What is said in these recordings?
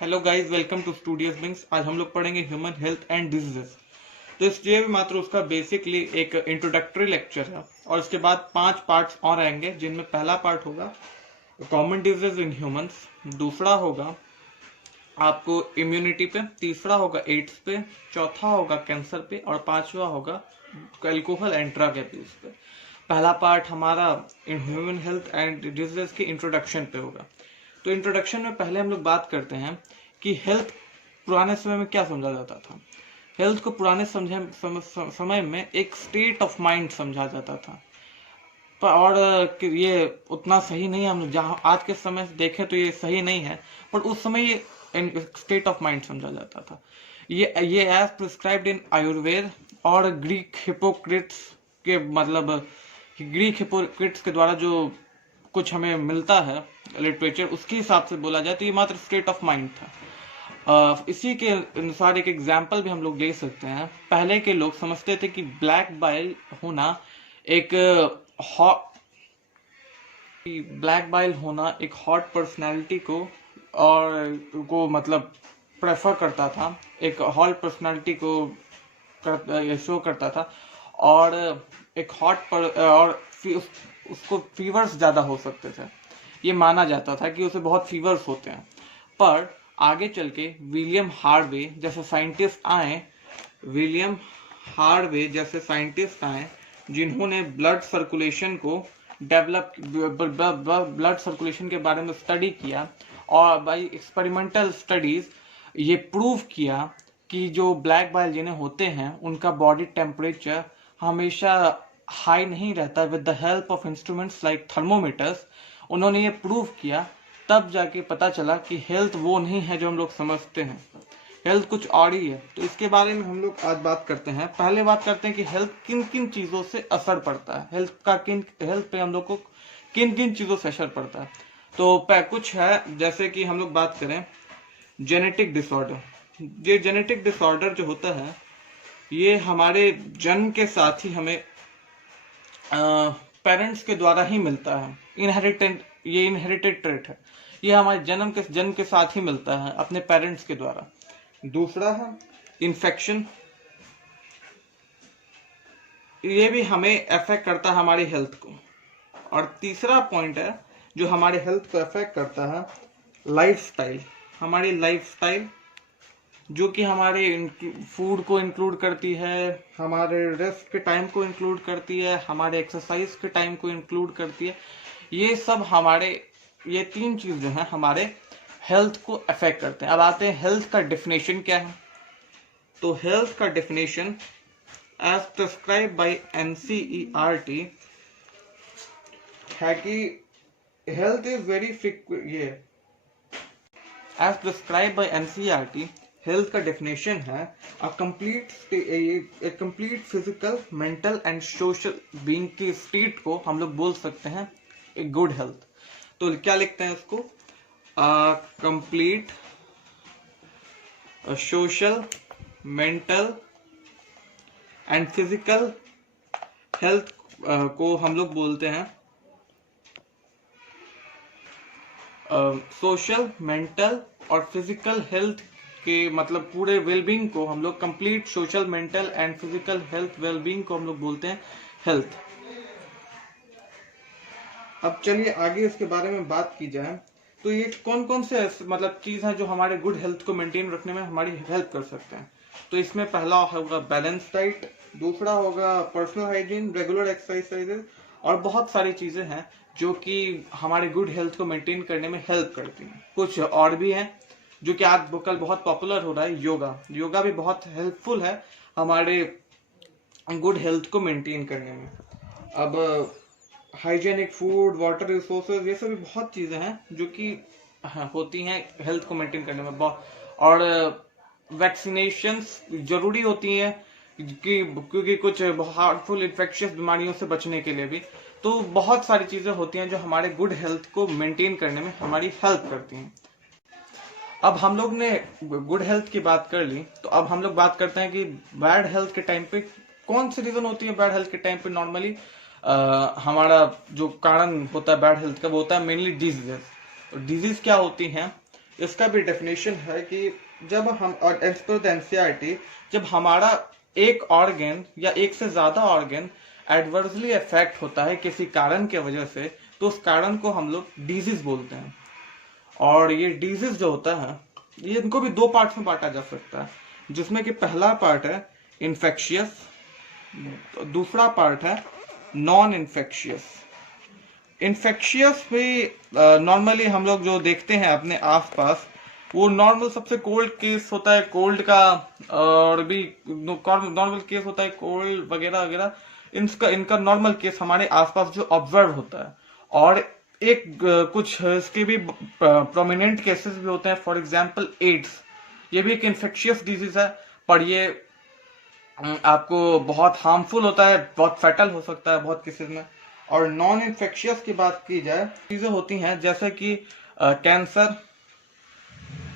Hello guys, welcome to Studios Bings. आज हम लोग पढ़ेंगे ह्यूमन हेल्थ एंड डिजीजेस। तो इसलिए भी मात्र उसका बेसिकली एक इंट्रोडक्टरी लेक्चर है और इसके बाद 5 पार्ट्स और आएंगे, जिनमें पहला पार्ट होगा कॉमन डिजीज इन ह्यूमंस, दूसरा होगा आपको इम्यूनिटी पे, तीसरा होगा एड्स पे, चौथा होगा कैंसर पे और पांचवा होगा अल्कोहल एंड ड्रग अब्यूज पे। पहला पार्ट हमारा ह्यूमन हेल्थ एंड डिजीजेस के इंट्रोडक्शन पे होगा। तो इंट्रोडक्शन में पहले हम लोग बात करते हैं कि हेल्थ पुराने समय में क्या समझा जाता था। हेल्थ को पुराने समय में एक स्टेट ऑफ माइंड समझा जाता था, और ये उतना सही नहीं है। हम लोग जहाँ आज के समय से देखें तो ये सही नहीं है, पर उस समय ये स्टेट ऑफ माइंड समझा जाता था। ये एज प्रिस्क्राइब्ड इन आयुर्वेद और ग्रीक हिपोक्रेट्स के, मतलब ग्रीक हिपोक्रेट्स के द्वारा जो कुछ हमें मिलता है लिटरेचर, उसके हिसाब से बोला जाए तो ये मात्र स्टेट ऑफ माइंड था। इसी के अनुसार एक एग्जाम्पल भी हम लोग ले सकते हैं। पहले के लोग समझते थे कि ब्लैक बाइल होना एक हॉट पर्सनैलिटी को मतलब प्रेफर करता था, एक हॉट पर्सनैलिटी को शो करता था, और एक उसको फीवर्स ज्यादा हो सकते थे। ये माना जाता था कि उसे बहुत फीवर्स होते हैं। पर आगे चल के विलियम हार्वे जैसे साइंटिस्ट आए, जिन्होंने ब्लड सर्कुलेशन के बारे में स्टडी किया, और बाई एक्सपेरिमेंटल स्टडीज ये प्रूव किया कि जो ब्लैक बाइल जिन्हें होते हैं उनका बॉडी टेम्परेचर हमेशा हाई नहीं रहता with the help of instruments like thermometers. उन्होंने ये प्रूव किया, तब जाके पता चला कि हेल्थ वो नहीं है जो हम लोग समझते हैं, हेल्थ कुछ और ही है। तो इसके बारे में हम लोग आज बात करते हैं। पहले बात करते हैं कि हेल्थ किन किन चीजों से असर पड़ता है, हेल्थ पे हम लोग को किन किन चीजों से असर पड़ता है। तो कुछ है, जैसे कि हम लोग बात करें जेनेटिक डिसऑर्डर। ये जेनेटिक डिसऑर्डर जो होता है ये हमारे जन्म के साथ ही हमें पेरेंट्स के द्वारा ही मिलता है। ये इनहेरिटेड ट्रेट है, ये हमारे जन्म के साथ ही मिलता है अपने पेरेंट्स के द्वारा। दूसरा है इन्फेक्शन, ये भी हमें अफेक्ट करता है हमारी हेल्थ को। और तीसरा पॉइंट है जो हमारे हेल्थ को अफेक्ट करता है, लाइफस्टाइल। हमारी लाइफस्टाइल जो कि हमारे फूड को इंक्लूड करती है, हमारे रेस्ट के टाइम को इंक्लूड करती है, हमारे एक्सरसाइज के टाइम को इंक्लूड करती है। ये 3 चीज जो है हमारे हेल्थ को अफेक्ट करते हैं। अब आते हैं हेल्थ का डेफिनेशन क्या है। तो हेल्थ का definition as prescribe by NCERT है कि health is very frequent. As prescribe by NCERT health का डेफिनेशन है a complete physical, mental and social being की स्टेट को हम लोग बोल सकते हैं एक गुड हेल्थ। तो क्या लिखते हैं उसको, complete social, mental and physical health को हम लोग बोलते हैं सोशल, मेंटल और फिजिकल हेल्थ के, मतलब पूरे वेलबींग को हम लोग complete social, mental and physical health wellbeing को हम लोग बोलते हैं हेल्थ। अब चलिए आगे इसके बारे में बात की जाए। तो ये कौन कौन से मतलब चीज है जो हमारे गुड हेल्थ को मेंटेन रखने में हमारी हेल्प कर सकते हैं। तो इसमें पहला होगा बैलेंस डाइट, दूसरा होगा पर्सनल हाइजीन, रेगुलर एक्सरसाइजेज, और बहुत सारी चीजें हैं जो कि हमारे गुड हेल्थ को मेंटेन करने में हेल्प करती हैं। कुछ और भी हैं जो कि आजकल बहुत पॉपुलर हो रहा है, योगा भी बहुत हेल्पफुल है हमारे गुड हेल्थ को मेंटेन करने में। अब हाइजेनिक फूड, वाटर रिसोर्सेज, ये सभी बहुत चीजें हैं जो कि होती हैं हेल्थ को मेंटेन करने में। और वैक्सीनेशंस जरूरी होती हैं क्योंकि कुछ हार्मफुल इन्फेक्शियस बीमारियों से बचने के लिए भी। तो बहुत सारी चीजें होती हैं जो हमारे गुड हेल्थ को मेंटेन करने में हमारी हेल्प करती हैं। अब हम लोग ने गुड हेल्थ की बात कर ली, तो अब हम लोग बात करते हैं कि बैड हेल्थ के टाइम पे कौन सी रीजन होती है। बैड हेल्थ के टाइम पे नॉर्मली हमारा जो कारण होता है बैड हेल्थ का, वो होता है मेनली डिजीजेस। डिजीज क्या होती हैं, इसका भी डेफिनेशन है कि जब हम, और एज पर द एनसीईआरटी, जब हमारा एक ऑर्गन या एक से ज्यादा ऑर्गन एडवर्सली अफेक्ट होता है किसी कारण के वजह से, तो उस कारण को हम लोग डिजीज बोलते हैं। और ये डिजीज जो होता है, ये इनको भी दो पार्ट्स में बांटा जा सकता है, जिसमें कि पहला पार्ट है इन्फेक्शियस, दूसरा पार्ट है नॉन इन्फेक्शियस। इन्फेक्शियस भी नॉर्मली हम लोग जो देखते हैं अपने आसपास, वो नॉर्मल सबसे कोल्ड केस होता है कोल्ड का, और भी नॉर्मल केस होता है कोल्ड वगैरह वगैरह। इनका नॉर्मल केस हमारे आसपास जो ऑब्जर्व होता है। और एक कुछ इसके भी प्रोमिनेंट केसेस भी होते हैं, फॉर एग्जांपल एड्स, ये भी एक इन्फेक्शियस डिजीज है, पर ये आपको बहुत हार्मफुल होता है, बहुत फैटल हो सकता है बहुत केसेस में। और नॉन इन्फेक्शियस की बात की जाए, चीजें होती हैं जैसे कि cancer,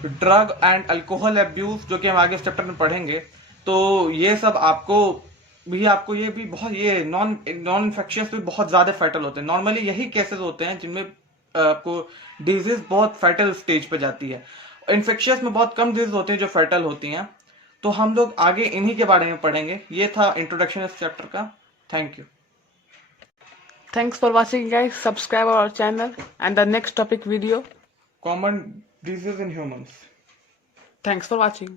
drug and alcohol abuse, जो कि हम आगे चैप्टर में पढ़ेंगे। तो ये सब आपको ये भी बहुत, ये नॉन इन्फेक्शियस भी बहुत ज्यादा फैटल होते हैं। नॉर्मली यही केसेस होते हैं जिनमें आपको डिजीज बहुत फैटल स्टेज पे जाती है। इन्फेक्शियस में बहुत कम डिजीज होती हैं जो फैटल होती हैं। तो हम लोग आगे इन्हीं के बारे में पढ़ेंगे। ये था इंट्रोडक्शन इस चैप्टर का। Thank you. Thanks for watching, guys. Subscribe our channel and the next topic video. Common disease in humans. Thanks for watching.